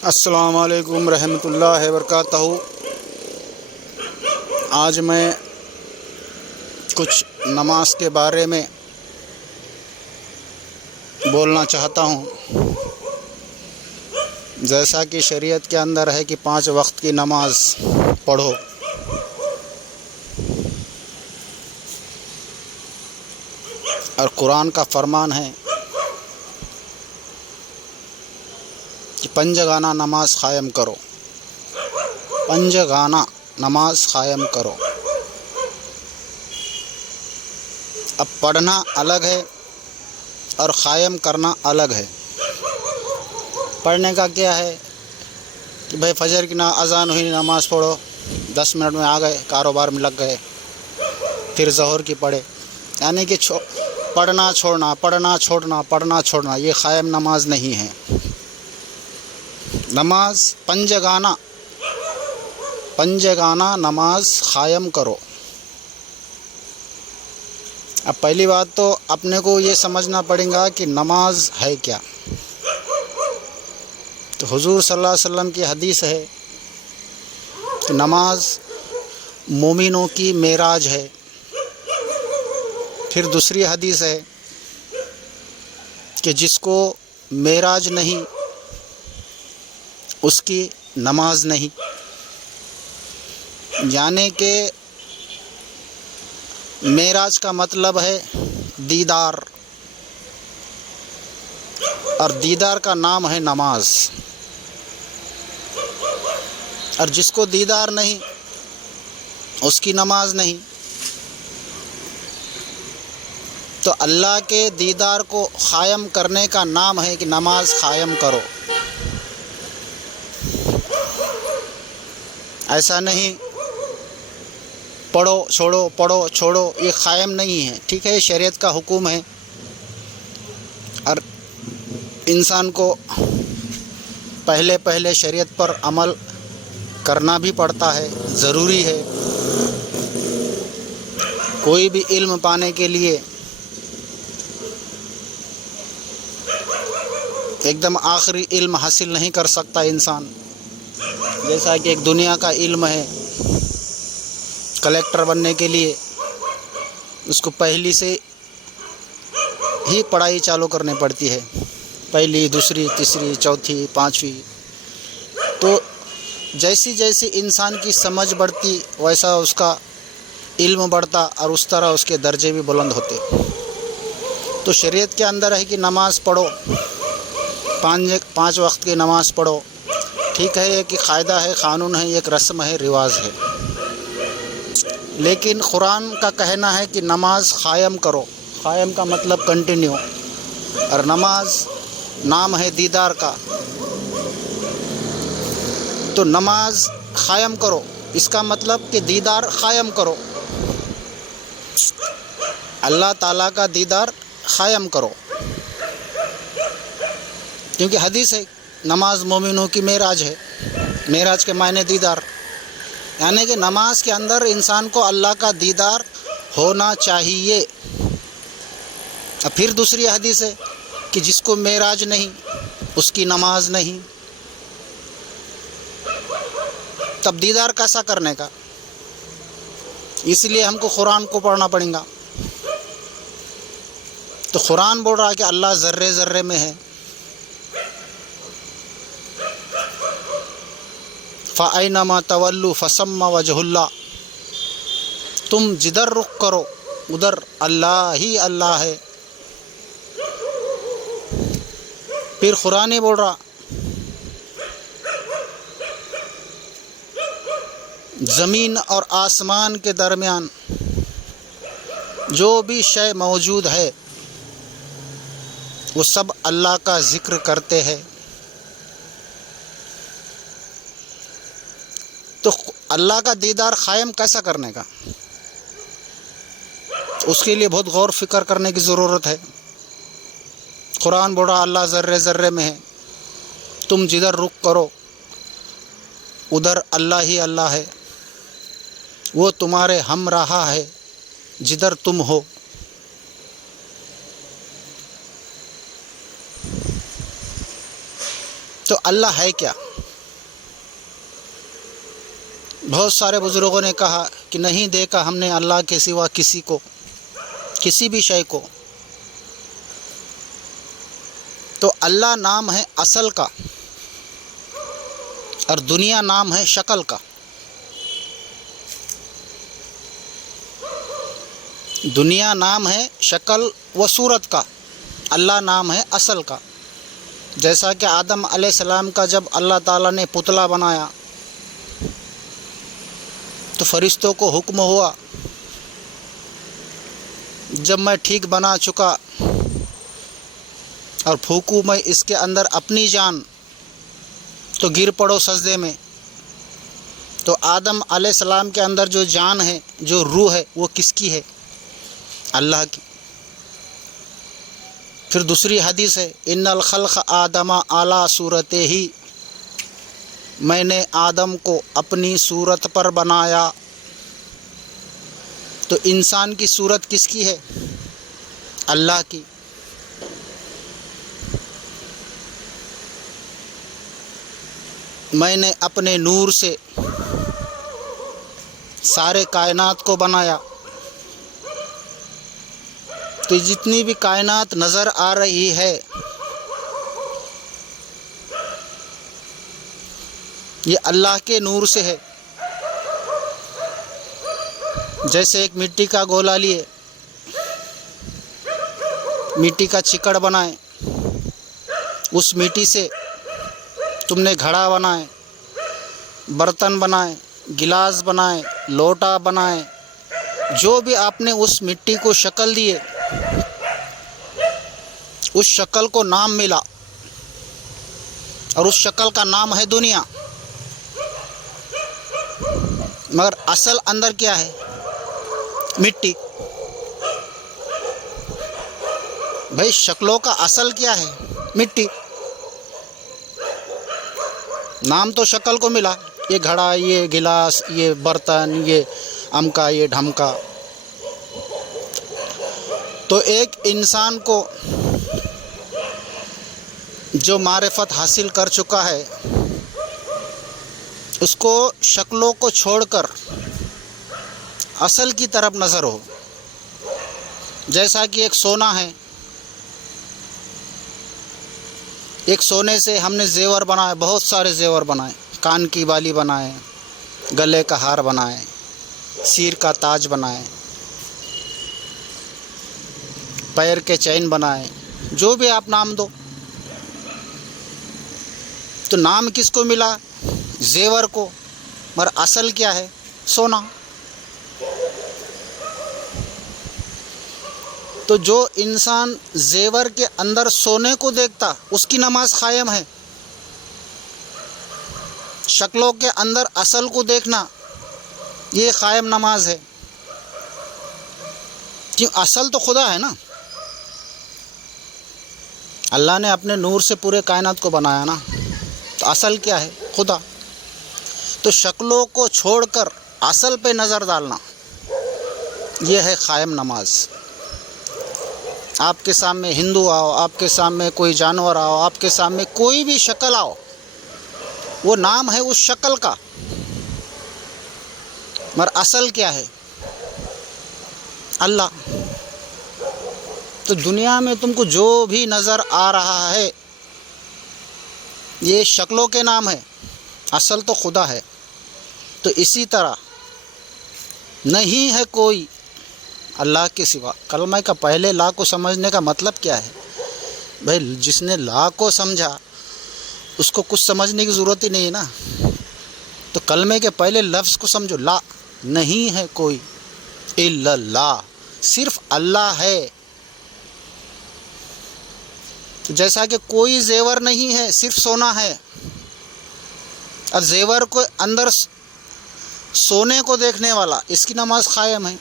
السلام علیکم رحمۃ اللہ وبرکاتہ۔ آج میں کچھ نماز کے بارے میں بولنا چاہتا ہوں۔ جیسا کہ شریعت کے اندر ہے کہ 5 وقت کی نماز پڑھو، اور قرآن کا فرمان ہے کہ 5 گانہ نماز قائم کرو، 5 گانہ نماز قائم کرو۔ اب پڑھنا الگ ہے اور قائم کرنا الگ ہے۔ پڑھنے کا کیا ہے کہ بھائی فجر کی اذان ہوئی، نماز پڑھو، 10 منٹ میں آ گئے، کاروبار میں لگ گئے، پھر ظہر کی پڑھے، یعنی کہ پڑھنا چھوڑنا، پڑھنا چھوڑنا، پڑھنا چھوڑنا، یہ قائم نماز نہیں ہے۔ نماز 5 گانہ نماز قائم کرو۔ اب پہلی بات تو اپنے کو یہ سمجھنا پڑے گا کہ نماز ہے کیا۔ تو حضور صلی اللہ علیہ وسلم کی حدیث ہے کہ نماز مومنوں کی معراج ہے۔ پھر دوسری حدیث ہے کہ جس کو معراج نہیں اس کی نماز نہیں، یعنی کہ معراج کا مطلب ہے دیدار، اور دیدار کا نام ہے نماز۔ اور جس کو دیدار نہیں اس کی نماز نہیں۔ تو اللہ کے دیدار کو قائم کرنے کا نام ہے کہ نماز قائم کرو۔ ایسا نہیں پڑھو چھوڑو، پڑھو چھوڑو، یہ قائم نہیں ہے۔ ٹھیک ہے، شریعت کا حکم ہے اور انسان کو پہلے شریعت پر عمل کرنا بھی پڑتا ہے، ضروری ہے۔ کوئی بھی علم پانے کے لیے ایک دم آخری علم حاصل نہیں کر سکتا انسان۔ جیسا کہ ایک دنیا کا علم ہے، کلیکٹر بننے کے لیے اس کو پہلی سے ہی پڑھائی چالو کرنی پڑتی ہے، پہلی، دوسری، تیسری، چوتھی، 5ویں۔ تو جیسی جیسی انسان کی سمجھ بڑھتی ویسا اس کا علم بڑھتا، اور اس طرح اس کے درجے بھی بلند ہوتے۔ تو شریعت کے اندر ہے کہ نماز پڑھو، 5 وقت کی نماز پڑھو۔ ٹھیک ہے، ایک قاعدہ ہے، قانون ہے، ایک رسم ہے، رواج ہے۔ لیکن قرآن کا کہنا ہے کہ نماز قائم کرو۔ قائم کا مطلب کنٹینیو، اور نماز نام ہے دیدار کا۔ تو نماز قائم کرو، اس کا مطلب کہ دیدار قائم کرو، اللہ تعالیٰ کا دیدار قائم کرو۔ کیونکہ حدیث ہے نماز مومنوں کی معراج ہے۔ معراج کے معنی دیدار، یعنی کہ نماز کے اندر انسان کو اللہ کا دیدار ہونا چاہیے۔ اور پھر دوسری حدیث ہے کہ جس کو معراج نہیں اس کی نماز نہیں۔ تب دیدار کیسا کرنے کا؟ اس لیے ہم کو قرآن کو پڑھنا پڑے گا۔ تو قرآن بول رہا ہے کہ اللہ ذرے ذرے میں ہے۔ فَأَيْنَمَا تَوَلُّوا فَثَمَّ وَجْهُ اللَّهِ، تم جدھر رخ کرو ادھر اللہ ہی اللہ ہے۔ پھر قرآن ہی بول رہا زمین اور آسمان کے درمیان جو بھی شے موجود ہے وہ سب اللہ کا ذکر کرتے ہیں۔ تو اللہ کا دیدار قائم کیسا کرنے کا؟ اس کے لیے بہت غور فکر کرنے کی ضرورت ہے۔ قرآن بول رہا اللہ ذرے ذرے میں ہے، تم جدھر رخ کرو ادھر اللہ ہی اللہ ہے، وہ تمہارے ہم رہا ہے جدھر تم ہو۔ تو اللہ ہے کیا؟ بہت سارے بزرگوں نے کہا کہ نہیں دیکھا ہم نے اللہ کے سوا کسی کو، کسی بھی شے کو۔ تو اللہ نام ہے اصل کا اور دنیا نام ہے شکل کا۔ دنیا نام ہے شکل و صورت کا، اللہ نام ہے اصل کا۔ جیسا کہ آدم علیہ السلام کا جب اللہ تعالیٰ نے پتلا بنایا تو فرشتوں کو حکم ہوا، جب میں ٹھیک بنا چکا اور پھونکوں میں اس کے اندر اپنی جان تو گر پڑو سجدے میں۔ تو آدم علیہ السلام کے اندر جو جان ہے، جو روح ہے، وہ کس کی ہے؟ اللہ کی۔ پھر دوسری حدیث ہے، ان الخلق آدم اعلیٰ صورت ہی، میں نے آدم کو اپنی صورت پر بنایا۔ تو انسان کی صورت کس کی ہے؟ اللہ کی۔ میں نے اپنے نور سے سارے کائنات کو بنایا۔ تو جتنی بھی کائنات نظر آ رہی ہے یہ اللہ کے نور سے ہے۔ جیسے ایک مٹی کا گولا لیے، مٹی کا چکڑ بنائے، اس مٹی سے تم نے گھڑا بنائے، برتن بنائے، گلاس بنائے، لوٹا بنائے، جو بھی آپ نے اس مٹی کو شکل دیے، اس شکل کو نام ملا، اور اس شکل کا نام ہے دنیا۔ مگر اصل اندر کیا ہے؟ مٹی۔ بھائی شکلوں کا اصل کیا ہے؟ مٹی۔ نام تو شکل کو ملا، یہ گھڑا، یہ گلاس، یہ برتن، یہ امکا، یہ ڈھمکا۔ تو ایک انسان کو جو معرفت حاصل کر چکا ہے، اس کو شکلوں کو چھوڑ کر اصل کی طرف نظر ہو۔ جیسا کہ ایک سونا ہے، ایک سونے سے ہم نے زیور بنائے، بہت سارے زیور بنائے، کان کی بالی بنائے، گلے کا ہار بنائے، سیر کا تاج بنائے، پیر کے چین بنائے، جو بھی آپ نام دو۔ تو نام کس کو ملا؟ زیور کو، مگر اصل کیا ہے؟ سونا۔ تو جو انسان زیور کے اندر سونے کو دیکھتا، اس کی نماز قائم ہے۔ شکلوں کے اندر اصل کو دیکھنا، یہ قائم نماز ہے۔ کیوں؟ اصل تو خدا ہے نا۔ اللہ نے اپنے نور سے پورے کائنات کو بنایا نا، تو اصل کیا ہے؟ خدا۔ تو شکلوں کو چھوڑ کر اصل پہ نظر ڈالنا، یہ ہے قائم نماز۔ آپ کے سامنے ہندو آؤ، آپ کے سامنے کوئی جانور آؤ، آپ کے سامنے کوئی بھی شکل آؤ، وہ نام ہے اس شکل کا، مگر اصل کیا ہے؟ اللہ۔ تو دنیا میں تم کو جو بھی نظر آ رہا ہے یہ شکلوں کے نام ہے، اصل تو خدا ہے۔ تو اسی طرح نہیں ہے کوئی اللہ کے سوا۔ کلمہ کا پہلے لا کو سمجھنے کا مطلب کیا ہے؟ بھائی جس نے لا کو سمجھا اس کو کچھ سمجھنے کی ضرورت ہی نہیں ہے نا۔ تو کلمے کے پہلے لفظ کو سمجھو، لا، نہیں ہے کوئی الا اللہ، صرف اللہ ہے۔ جیسا کہ کوئی زیور نہیں ہے، صرف سونا ہے، اور زیور کو اندر سونے کو دیکھنے والا، اس کی نماز قائم ہے۔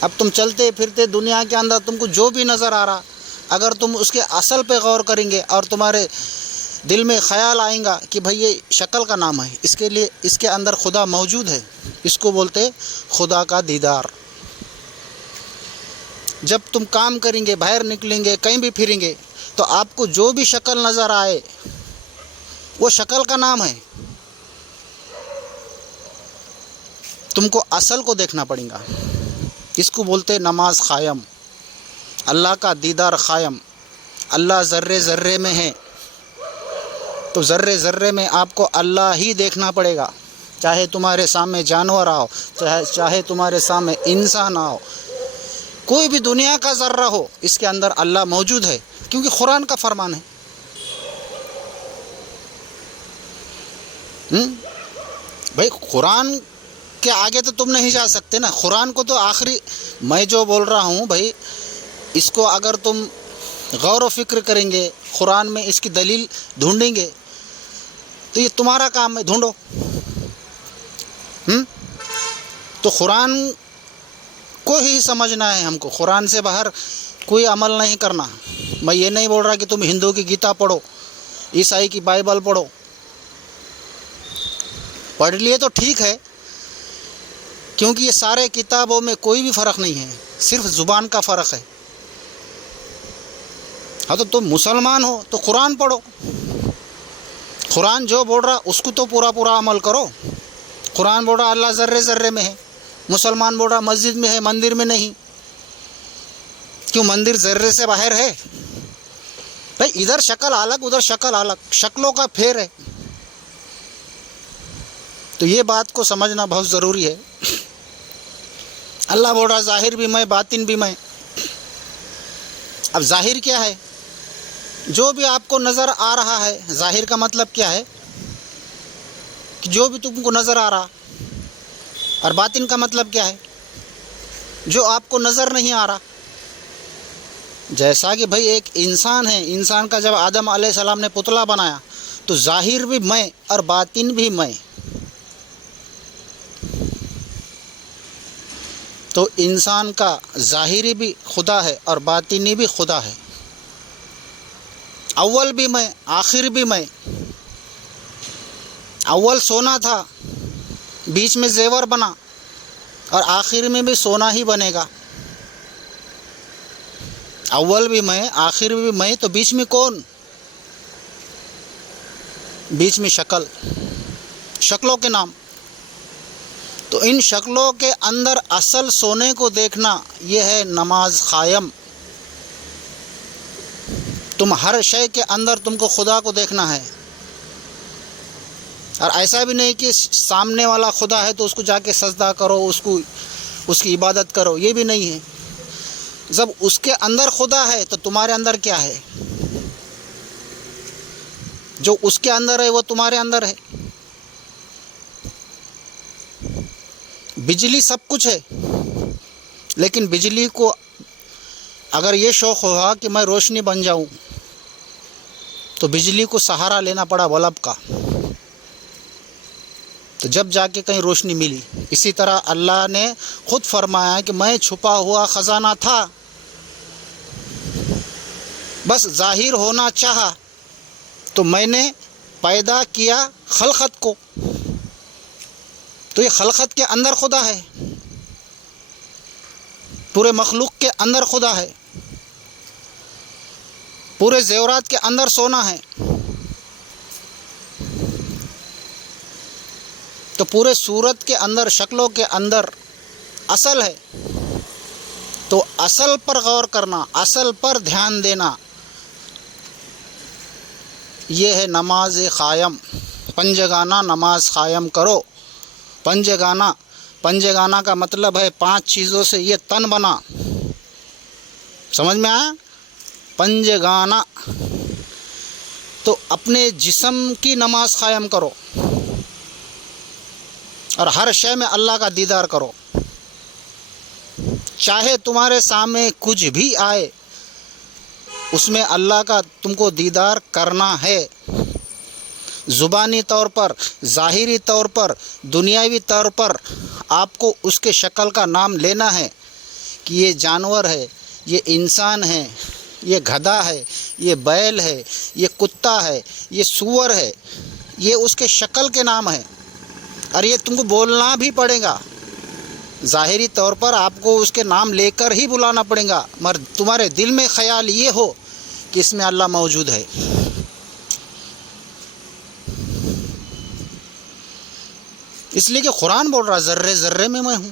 اب تم چلتے پھرتے دنیا کے اندر تم کو جو بھی نظر آ رہا، اگر تم اس کے اصل پہ غور کریں گے اور تمہارے دل میں خیال آئیں گا کہ بھئی یہ شکل کا نام ہے، اس کے لیے اس کے اندر خدا موجود ہے، اس کو بولتے خدا کا دیدار۔ جب تم کام کریں گے، باہر نکلیں گے، کہیں بھی پھریں گے، تو آپ کو جو بھی شکل نظر آئے وہ شکل کا نام ہے. تم کو اصل کو دیکھنا پڑے گا. اس کو بولتے نماز قائم، اللہ کا دیدار قائم. اللہ ذرے ذرے میں ہے، تو ذرے ذرے میں آپ کو اللہ ہی دیکھنا پڑے گا. چاہے تمہارے سامنے جانور آؤ، چاہے تمہارے سامنے انسان آؤ، کوئی بھی دنیا کا ذرہ ہو، اس کے اندر اللہ موجود ہے، کیونکہ قرآن کا فرمان ہے. بھائی قرآن کے آگے تو تم نہیں جا سکتے نا. قرآن کو تو آخری، میں جو بول رہا ہوں بھائی، اس کو اگر تم غور و فکر کریں گے، قرآن میں اس کی دلیل ڈھونڈیں گے، تو یہ تمہارا کام ہے، ڈھونڈو. تو قرآن کو ہی سمجھنا ہے ہم کو، قرآن سے باہر کوئی عمل نہیں کرنا. میں یہ نہیں بول رہا کہ تم ہندو کی گیتا پڑھو، عیسائی کی بائبل پڑھو. پڑھ لیے تو ٹھیک ہے، کیونکہ یہ سارے کتابوں میں کوئی بھی فرق نہیں ہے، صرف زبان کا فرق ہے. ہاں تو تم مسلمان ہو تو قرآن پڑھو، قرآن جو بول رہا اس کو تو پورا عمل کرو. قرآن بول رہا اللہ ذرے ذرے میں ہے، مسلمان بول رہا مسجد میں ہے، مندر میں نہیں. کیوں مندر ذرے سے باہر ہے؟ بھائی ادھر شکل الگ، ادھر شکل الگ، شکلوں کا پھیر ہے. تو یہ بات کو سمجھنا بہت ضروری ہے. اللہ بول رہا ظاہر بھی میں، باطن بھی میں. اب ظاہر کیا ہے؟ جو بھی آپ کو نظر آ رہا ہے. ظاہر کا مطلب کیا ہے؟ کہ جو بھی تم کو نظر آ رہا. اور باطن کا مطلب کیا ہے؟ جو آپ کو نظر نہیں آ رہا. جیسا کہ بھائی ایک انسان ہے، انسان کا جب آدم علیہ السلام نے پتلا بنایا تو ظاہر بھی میں اور باطن بھی میں. تو انسان کا ظاہری بھی خدا ہے اور باطنی بھی خدا ہے. اول بھی میں، آخر بھی میں. اول سونا تھا، بیچ میں زیور بنا، اور آخر میں بھی سونا ہی بنے گا. اول بھی میں، آخر بھی میں، تو بیچ میں کون؟ بیچ میں شکل، شکلوں کے نام. تو ان شکلوں کے اندر اصل سونے کو دیکھنا، یہ ہے نماز قائم. تم ہر شے کے اندر تم کو خدا کو دیکھنا ہے. اور ایسا بھی نہیں کہ سامنے والا خدا ہے تو اس کو جا کے سجدہ کرو، اس کی عبادت کرو، یہ بھی نہیں ہے. جب اس کے اندر خدا ہے تو تمہارے اندر کیا ہے؟ جو اس کے اندر ہے وہ تمہارے اندر ہے. بجلی سب کچھ ہے، لیکن بجلی کو اگر یہ شوق ہوا کہ میں روشنی بن جاؤں تو بجلی کو سہارا لینا پڑا بلب کا، تو جب جا کے کہیں روشنی ملی. اسی طرح اللہ نے خود فرمایا کہ میں چھپا ہوا خزانہ تھا، بس ظاہر ہونا چاہا تو میں نے پیدا کیا خلقت کو. تو یہ خلقت کے اندر خدا ہے، پورے مخلوق کے اندر خدا ہے، پورے زیورات کے اندر سونا ہے. تو پورے صورت کے اندر، شکلوں کے اندر اصل ہے. تو اصل پر غور کرنا، اصل پر دھیان دینا، یہ ہے نماز قائم. پنجگانہ نماز قائم کرو. پنجگانہ کا مطلب ہے 5 چیزوں سے یہ تن بنا. سمجھ میں آیا؟ پنجگانہ. تو اپنے جسم کی نماز قائم کرو اور ہر شے میں اللہ کا دیدار کرو. چاہے تمہارے سامنے کچھ بھی آئے، اس میں اللہ کا تم کو دیدار کرنا ہے. زبانی طور پر، ظاہری طور پر، دنیاوی طور پر آپ کو اس کے شکل کا نام لینا ہے کہ یہ جانور ہے، یہ انسان ہے، یہ گدھا ہے، یہ بیل ہے، یہ کتا ہے، یہ سور ہے. یہ اس کے شکل کے نام ہے، اور یہ تم کو بولنا بھی پڑے گا. ظاہری طور پر آپ کو اس کے نام لے کر ہی بلانا پڑے گا، مگر تمہارے دل میں خیال یہ ہو کہ اس میں اللہ موجود ہے. اس لیے کہ قرآن بول رہا ذرے ذرے میں ہوں،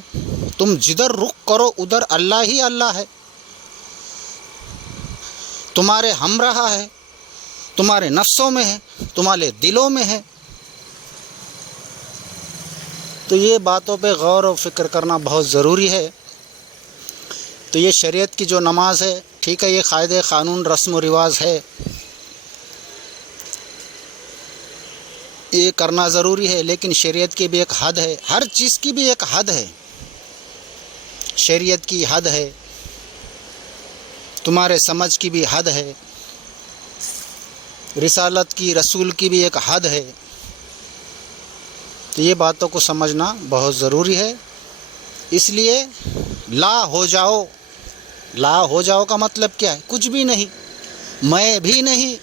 تم جدھر رخ کرو ادھر اللہ ہی اللہ ہے، تمہارے ہمراہ ہے، تمہارے نفسوں میں ہے، تمہارے دلوں میں ہے۔ تو یہ باتوں پہ غور و فکر کرنا بہت ضروری ہے۔ تو یہ شریعت کی جو نماز ہے، ٹھیک ہے، یہ قاعدے قانون رسم و رواج ہے، یہ کرنا ضروری ہے، لیکن شریعت کی بھی ایک حد ہے، ہر چیز کی بھی ایک حد ہے۔ شریعت کی حد ہے، تمہارے سمجھ کی بھی حد ہے، رسالت کی، رسول کی بھی ایک حد ہے۔ تو یہ باتوں کو سمجھنا بہت ضروری ہے۔ اس لیے لا ہو جاؤ، لا ہو جاؤ کا مطلب کیا ہے؟ کچھ بھی نہیں، میں بھی نہیں،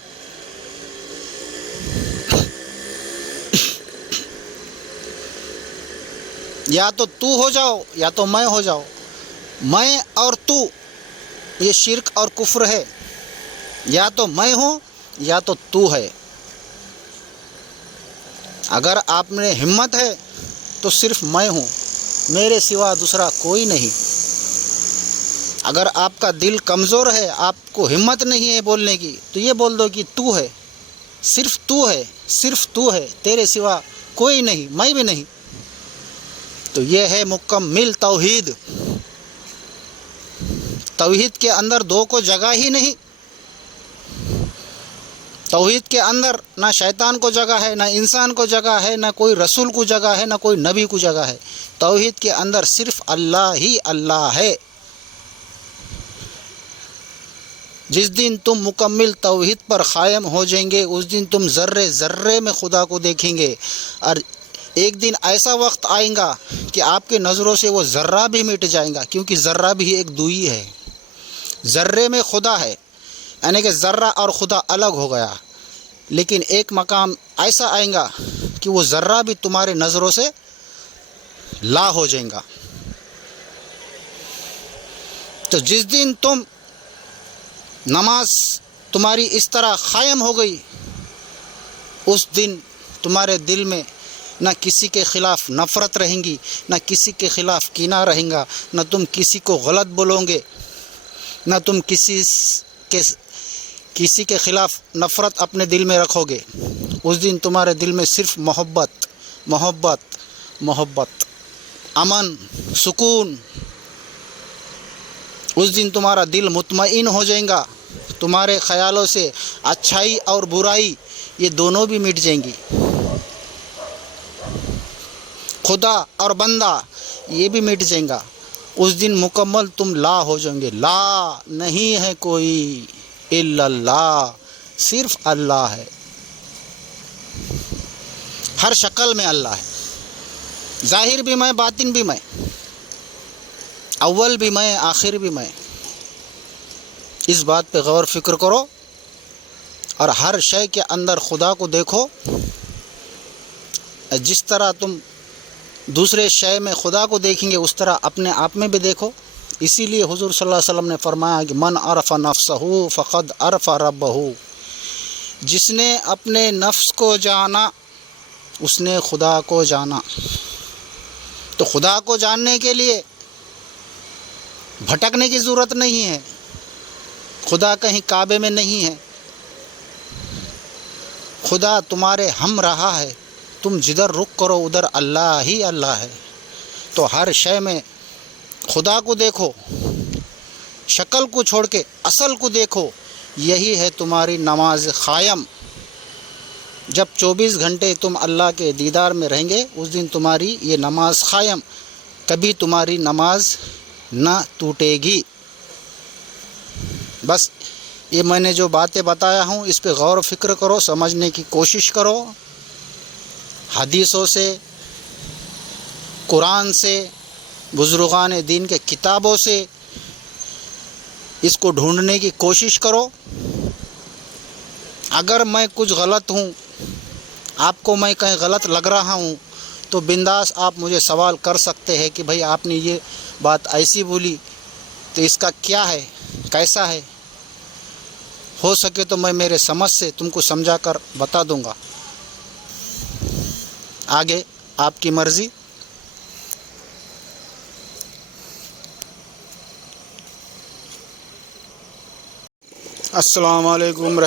یا تو ہو جاؤ یا تو میں ہو جاؤ۔ میں اور تو یہ شرک اور کفر ہے، یا تو میں ہوں یا تو ہے۔ اگر آپ میں ہمت ہے تو صرف میں ہوں، میرے سوا دوسرا کوئی نہیں۔ اگر آپ کا دل کمزور ہے، آپ کو ہمت نہیں ہے بولنے کی، تو یہ بول دو کہ تو ہے، صرف تو ہے، صرف تو ہے، تیرے سوا کوئی نہیں، میں بھی نہیں۔ تو یہ ہے مکمل توحید۔ توحید کے اندر دو کو جگہ ہی نہیں۔ توحید کے اندر نہ شیطان کو جگہ ہے، نہ انسان کو جگہ ہے، نہ کوئی رسول کو جگہ ہے، نہ کوئی نبی کو جگہ ہے۔ توحید کے اندر صرف اللہ ہی اللہ ہے۔ جس دن تم مکمل توحید پر قائم ہو جائیں گے، اس دن تم ذرے ذرے میں خدا کو دیکھیں گے، اور ایک دن ایسا وقت آئے گا کہ آپ کی نظروں سے وہ ذرہ بھی مٹ جائیں گا، کیونکہ ذرہ بھی ایک دوئی ہے۔ ذرے میں خدا ہے، یعنی کہ ذرہ اور خدا الگ ہو گیا، لیکن ایک مقام ایسا آئے گا کہ وہ ذرہ بھی تمہارے نظروں سے لا ہو جائے گا۔ تو جس دن تم نماز تمہاری اس طرح قائم ہو گئی، اس دن تمہارے دل میں نہ کسی کے خلاف نفرت رہیں گی، نہ کسی کے خلاف کینہ رہیں گا، نہ تم کسی کو غلط بولو گے، نہ تم کسی کے خلاف نفرت اپنے دل میں رکھو گے۔ اس دن تمہارے دل میں صرف محبت محبت محبت، امن، سکون۔ اس دن تمہارا دل مطمئن ہو جائے گا، تمہارے خیالوں سے اچھائی اور برائی یہ دونوں بھی مٹ جائیں گی۔ خدا اور بندہ یہ بھی مٹ جائیں گا۔ اس دن مکمل تم لا ہو جائیں گے۔ لا نہیں ہے کوئی الا اللہ، صرف اللہ ہے۔ ہر شکل میں اللہ ہے، ظاہر بھی میں، باطن بھی میں، اول بھی میں، آخر بھی میں۔ اس بات پہ غور فکر کرو، اور ہر شے کے اندر خدا کو دیکھو۔ جس طرح تم دوسرے شے میں خدا کو دیکھیں گے، اس طرح اپنے آپ میں بھی دیکھو۔ اسی لیے حضور صلی اللہ علیہ وسلم نے فرمایا کہ من عرف نفسہ فقد عرف ربہ، جس نے اپنے نفس کو جانا اس نے خدا کو جانا۔ تو خدا کو جاننے کے لیے بھٹکنے کی ضرورت نہیں ہے، خدا کہیں کعبے میں نہیں ہے، خدا تمہارے ہم رہا ہے، تم جدھر رخ کرو ادھر اللہ ہی اللہ ہے۔ تو ہر شے میں خدا کو دیکھو، شکل کو چھوڑ کے اصل کو دیکھو، یہی ہے تمہاری نماز قائم۔ جب 24 گھنٹے تم اللہ کے دیدار میں رہیں گے، اس دن تمہاری یہ نماز قائم، کبھی تمہاری نماز نہ ٹوٹے گی۔ بس یہ میں نے جو باتیں بتایا ہوں، اس پہ غور و فکر کرو، سمجھنے کی کوشش کرو، حدیثوں سے، قرآن سے، بزرگان دین کے کتابوں سے اس کو ڈھونڈنے کی کوشش کرو۔ اگر میں کچھ غلط ہوں، آپ کو میں کہیں غلط لگ رہا ہوں، تو بنداس آپ مجھے سوال کر سکتے ہیں کہ بھائی آپ نے یہ بات ایسی بولی، تو اس کا کیا ہے، کیسا ہے؟ ہو سکے تو میں میرے سمجھ سے تم کو سمجھا کر بتا دوں گا۔ آگے آپ کی مرضی۔ السلام علیکم